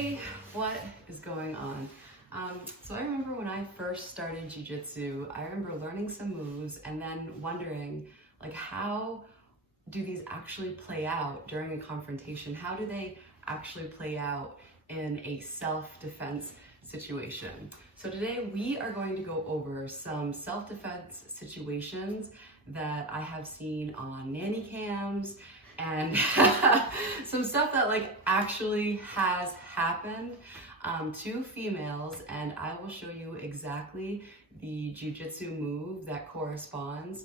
Hey, what is going on? So I remember when I first started Jiu-Jitsu, I remember learning some moves and then wondering, like, how do these actually play out during a confrontation? How do they actually play out in a self-defense situation? So today we are going to go over some self-defense situations that I have seen on nanny cams and some stuff that actually has happened to females, and I will show you exactly the jiu-jitsu move that corresponds,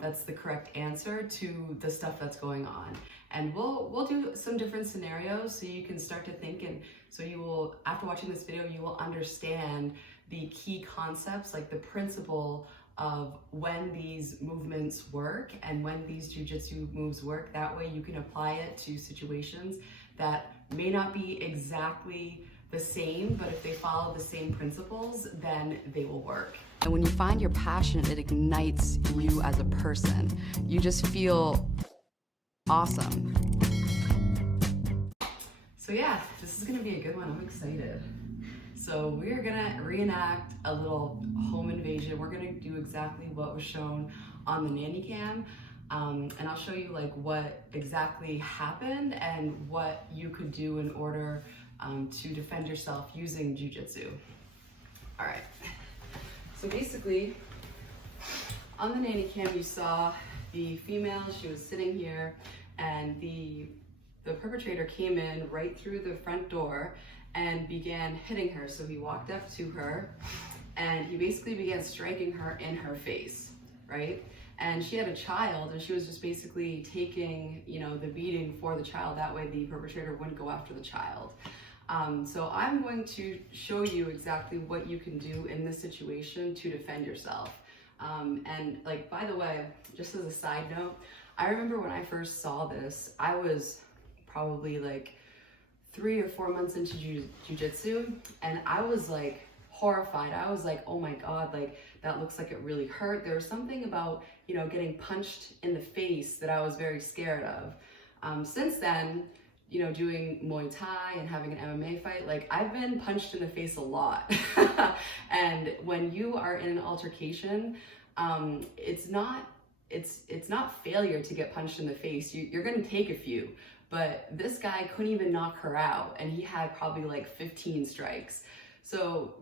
that's the correct answer to the stuff that's going on. And we'll do some different scenarios so you can start to think, and so you will, after watching this video, you will understand the key concepts, like the principle of when these movements work and when these jiu-jitsu moves work. That way you can apply it to situations that may not be exactly the same, but if they follow the same principles, then they will work. And when you find your passion, it ignites you as a person. You just feel awesome. So yeah, this is gonna be a good one. I'm excited. So we're gonna reenact a little home invasion. We're gonna do exactly what was shown on the nanny cam. And I'll show you what exactly happened and what you could do in order to defend yourself using jiu-jitsu. All right, so basically on the nanny cam you saw the female, she was sitting here, and the perpetrator came in right through the front door and began hitting her. So he walked up to her and he basically began striking her in her face, right? And she had a child, and she was just basically taking, the beating for the child. That way the perpetrator wouldn't go after the child. So I'm going to show you exactly what you can do in this situation to defend yourself. And by the way, just as a side note, I remember when I first saw this, I was probably 3 or 4 months into jiu-jitsu, and I was horrified. I was oh my God, that looks like it really hurt. There was something about, getting punched in the face that I was very scared of. Since then, doing Muay Thai and having an MMA fight, I've been punched in the face a lot. And when you are in an altercation, it's not failure to get punched in the face. You're gonna take a few, but this guy couldn't even knock her out, and he had probably 15 strikes. So,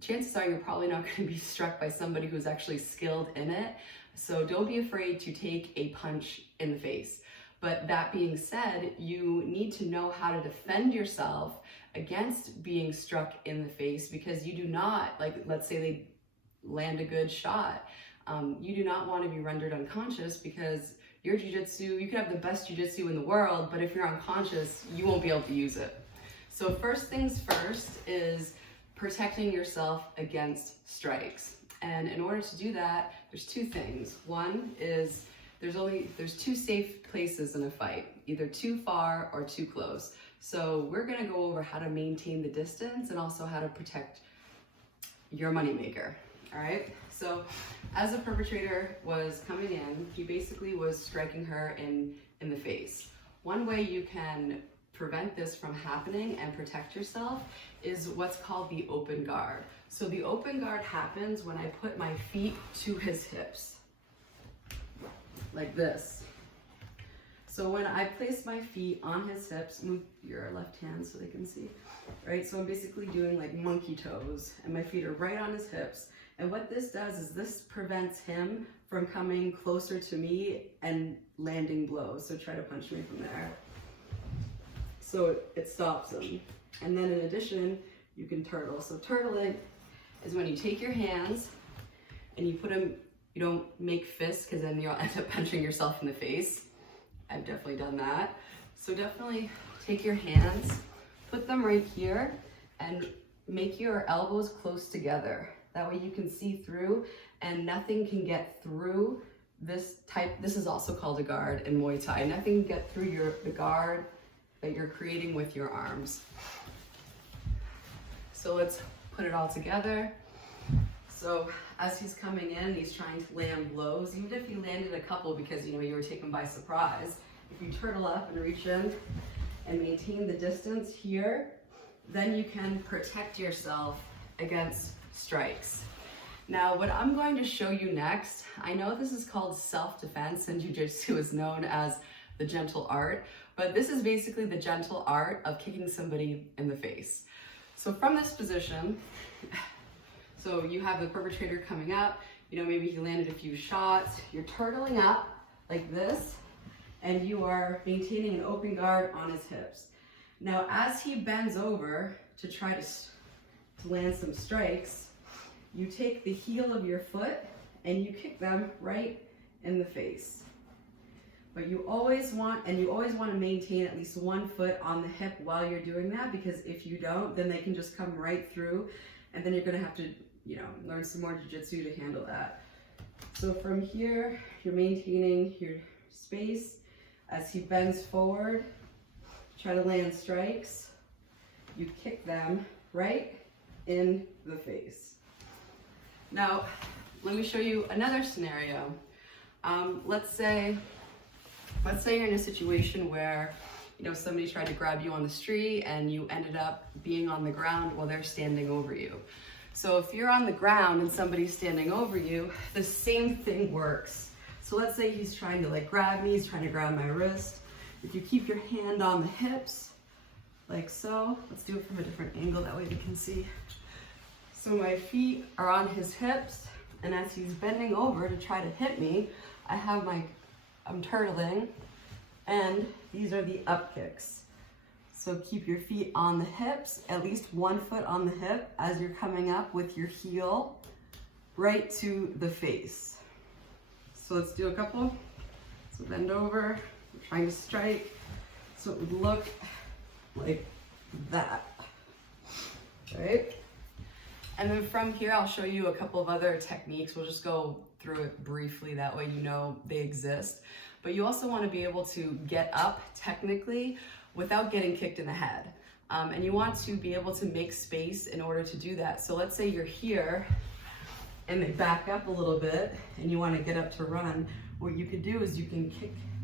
chances are you're probably not gonna be struck by somebody who's actually skilled in it. So don't be afraid to take a punch in the face. But that being said, you need to know how to defend yourself against being struck in the face, because you do not, let's say they land a good shot, you do not want to be rendered unconscious, because your jiu-jitsu, you could have the best jiu-jitsu in the world, but if you're unconscious, you won't be able to use it. So first things first is protecting yourself against strikes. And in order to do that, there's two things. One is there's two safe places in a fight, either too far or too close. So we're gonna go over how to maintain the distance and also how to protect your moneymaker. All right, so as the perpetrator was coming in, he basically was striking her in the face. One way you can prevent this from happening and protect yourself is what's called the open guard. So the open guard happens when I put my feet to his hips, like this. So when I place my feet on his hips, move your left hand so they can see, right? So I'm basically doing monkey toes, and my feet are right on his hips. And what this does is this prevents him from coming closer to me and landing blows. So try to punch me from there. So it stops him. And then in addition, you can turtle. So turtling is when you take your hands and you put them, you don't make fists, because then you'll end up punching yourself in the face. I've definitely done that. So definitely take your hands, put them right here, and make your elbows close together. That way you can see through, and nothing can get through this is also called a guard in Muay Thai. Nothing can get through the guard that you're creating with your arms. So let's put it all together. So as he's coming in, he's trying to land blows, even if he landed a couple because you were taken by surprise. If you turtle up and reach in and maintain the distance here, then you can protect yourself against strikes. Now, what I'm going to show you next, I know this is called self-defense and Jiu-Jitsu is known as the gentle art, but this is basically the gentle art of kicking somebody in the face. So from this position, so you have the perpetrator coming up, you know, maybe he landed a few shots, you're turtling up like this, and you are maintaining an open guard on his hips. Now, as he bends over to try to land some strikes, you take the heel of your foot and you kick them right in the face. But you always want to maintain at least one foot on the hip while you're doing that, because if you don't, then they can just come right through, and then you're gonna have to, you know, learn some more jiu-jitsu to handle that. So from here, you're maintaining your space. As he bends forward, try to land strikes, you kick them right in the face. Now, let me show you another scenario. Let's say you're in a situation where, you know, somebody tried to grab you on the street and you ended up being on the ground while they're standing over you. So if you're on the ground and somebody's standing over you, the same thing works. So let's say he's trying to like grab me, he's trying to grab my wrist. If you keep your hand on the hips, like so, let's do it from a different angle, that way we can see. So my feet are on his hips, and as he's bending over to try to hit me, I'm turtling, and these are the up kicks. So keep your feet on the hips, at least one foot on the hip as you're coming up with your heel right to the face. So let's do a couple. So bend over, we're trying to strike. So it would look like that, right? And then from here, I'll show you a couple of other techniques. We'll just go through it briefly, that way you know they exist. But you also want to be able to get up technically without getting kicked in the head. And you want to be able to make space in order to do that. So let's say you're here and they back up a little bit and you want to get up to run. What you could do is you can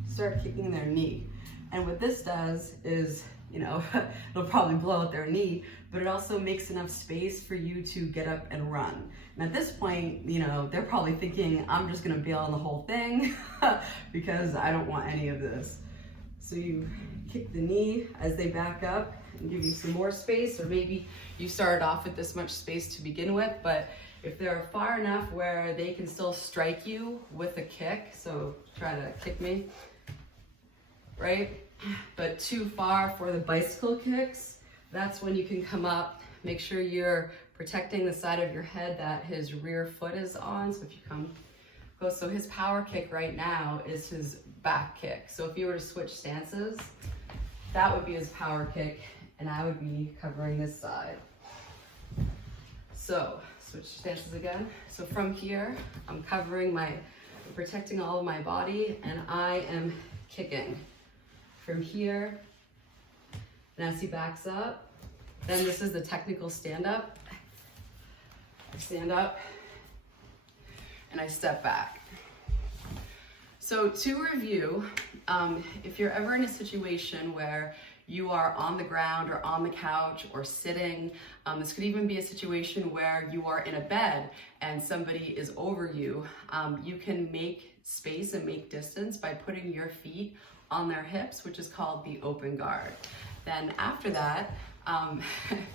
start kicking their knee. And what this does is, you know, it'll probably blow out their knee, but it also makes enough space for you to get up and run. And at this point, you know, they're probably thinking, I'm just gonna bail on the whole thing because I don't want any of this. So you kick the knee as they back up and give you some more space, or maybe you started off with this much space to begin with, but if they're far enough where they can still strike you with a kick, so try to kick me, right? But too far for the bicycle kicks, that's when you can come up. Make sure you're protecting the side of your head that his rear foot is on. So if you go, so his power kick right now is his back kick. So if you were to switch stances, that would be his power kick, and I would be covering this side. So switch stances again. So from here, I'm protecting all of my body, and I am kicking. From here, and as he backs up, then this is the technical stand-up. I stand up, and I step back. So to review, if you're ever in a situation where you are on the ground or on the couch or sitting, this could even be a situation where you are in a bed and somebody is over you, you can make space and make distance by putting your feet on their hips, which is called the open guard. Then after that,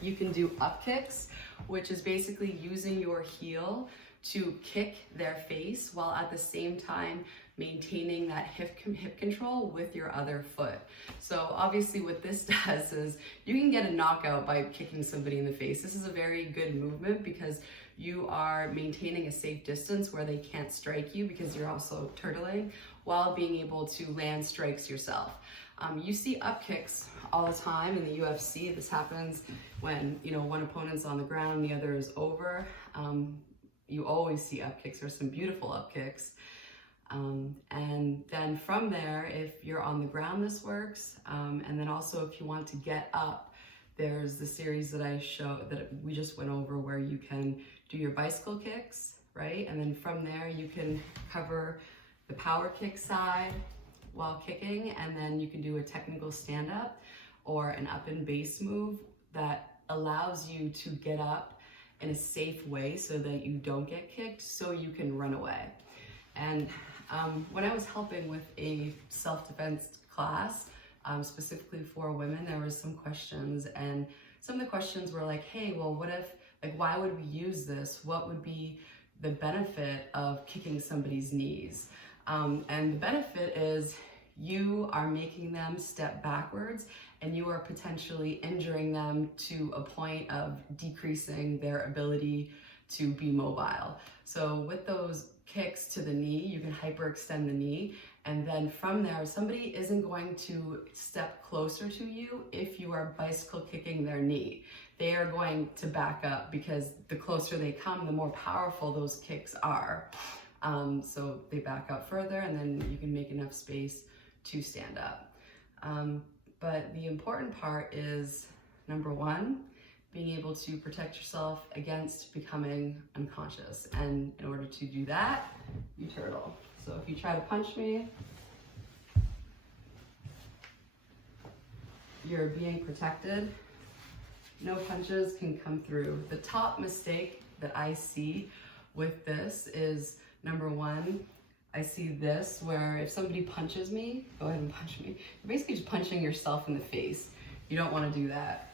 you can do up kicks, which is basically using your heel to kick their face while at the same time maintaining that hip control with your other foot. So obviously what this does is you can get a knockout by kicking somebody in the face. This is a very good movement because you are maintaining a safe distance where they can't strike you because you're also turtling while being able to land strikes yourself. You see up kicks all the time in the UFC. This happens when, you know, one opponent's on the ground, the other is over. You always see up kicks. There's some beautiful up kicks. And then from there, if you're on the ground, this works. And then also if you want to get up, there's the series that we just went over where you can do your bicycle kicks, right? And then from there, you can cover the power kick side while kicking, and then you can do a technical stand-up or an up and base move that allows you to get up in a safe way so that you don't get kicked, so you can run away. And when I was helping with a self-defense class, specifically for women, there was some questions, and some of the questions were like, hey, well, what if, like, why would we use this? What would be the benefit of kicking somebody's knees? And the benefit is you are making them step backwards, and you are potentially injuring them to a point of decreasing their ability to be mobile. So with those kicks to the knee, you can hyperextend the knee, and then from there, somebody isn't going to step closer to you if you are bicycle kicking their knee. They are going to back up, because the closer they come, the more powerful those kicks are. So they back up further, and then you can make enough space to stand up. But the important part is, number one, being able to protect yourself against becoming unconscious. And in order to do that, you turtle. So if you try to punch me, you're being protected. No punches can come through. The top mistake that I see with this is, number one, I see this where if somebody punches me, go ahead and punch me. You're basically just punching yourself in the face. You don't want to do that.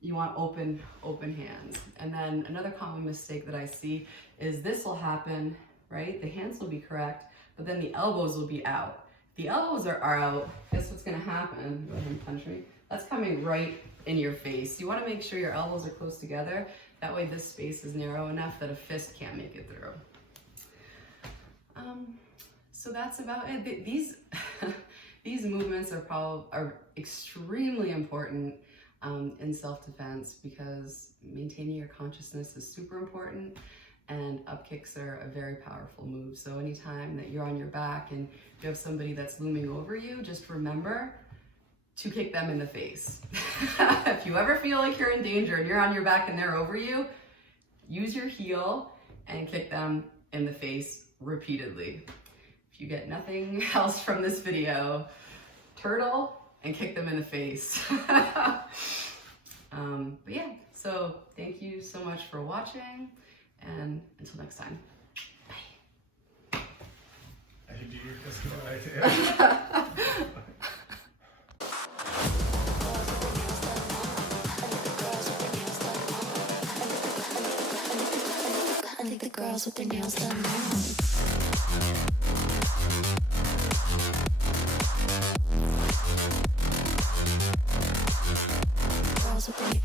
You want open hands. And then another common mistake that I see is this will happen, right? The hands will be correct, but then the elbows will be out. If the elbows are out, guess what's gonna happen? Go ahead and punch me. That's coming right in your face. You wanna make sure your elbows are close together. That way this space is narrow enough that a fist can't make it through. So that's about it. These movements are extremely important in self-defense, because maintaining your consciousness is super important, and up kicks are a very powerful move. So anytime that you're on your back and you have somebody that's looming over you, just remember to kick them in the face. If you ever feel like you're in danger and you're on your back and they're over you, use your heel and kick them in the face repeatedly. If you get nothing else from this video, turtle and kick them in the face. But yeah, so thank you so much for watching, and until next time, bye. I think you just I think the girls with their nails done now. Girls with their